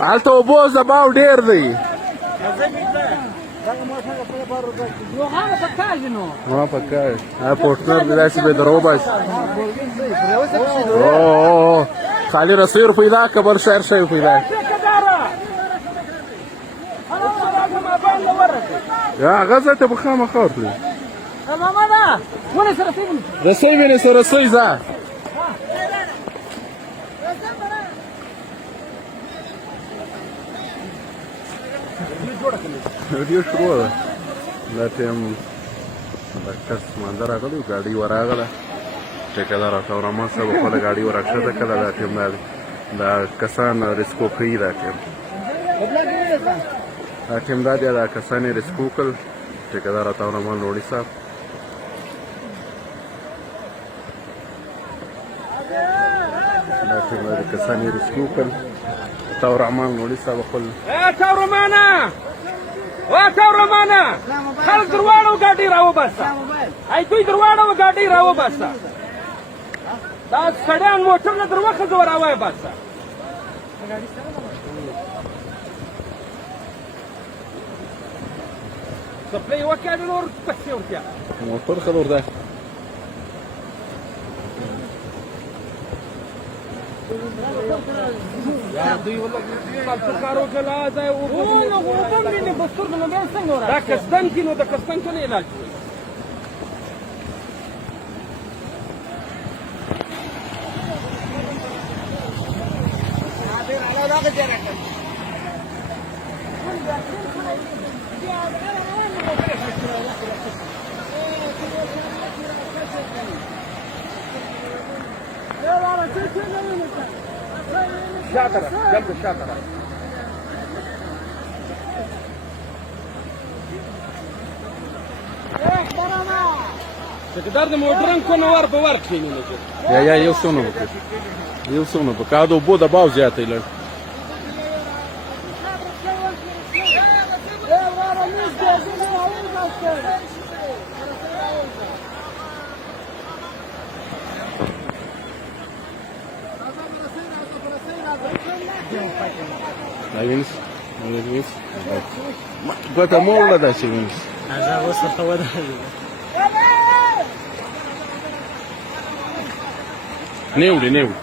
هلته اوبو زباو ډیر دی. ما پکار پورتنر دی داسې به درو باسي. اوه خالي رسۍ پیدا که بل شهر شی پیدا یا هغه ځای ته به خامخا ورتلو. رسۍ ونیسه رسۍ ځه ویډیو شروع ده. دا ټایم دا کس مانده راغلی و ګاډۍ ورراغله. ټیکهدار عطاالرحمن صاحب خپله ګاډۍ ورراکښته کړله. دا ټایم دا دی دا کسان ریسکو کوي. دا ټایم دا دی دا کسان یې ریسکو کړل. ټیکهدار عطاالرحمن لوڼي صاحب دا ټایم دا دی کسان یې ریسکو کړل. عطاالرحمن لوڼي صاحب خپل عطاالرحمانه خلک درواړو ګاډۍ راوباسه. دوی درواړو ګاډۍ راوباسه. دا سړیان موټر نه در وخځوه راوباسه. سپلۍ وکړه نور پسې ورتیا موټر ښه ورده دا کستن کې نو د کستن کې نه علاج کوي. شاطره جنب شاطره ټیکهدار د موټرن کو نه ور په ور کښېني نه یا یو څه نه وکړي یو څه نه په کا د اوبو دباو زیات دی لږ. Ahí vienes, ahí vienes. Guatemala da si vienes. Allá vos a favor de Neule.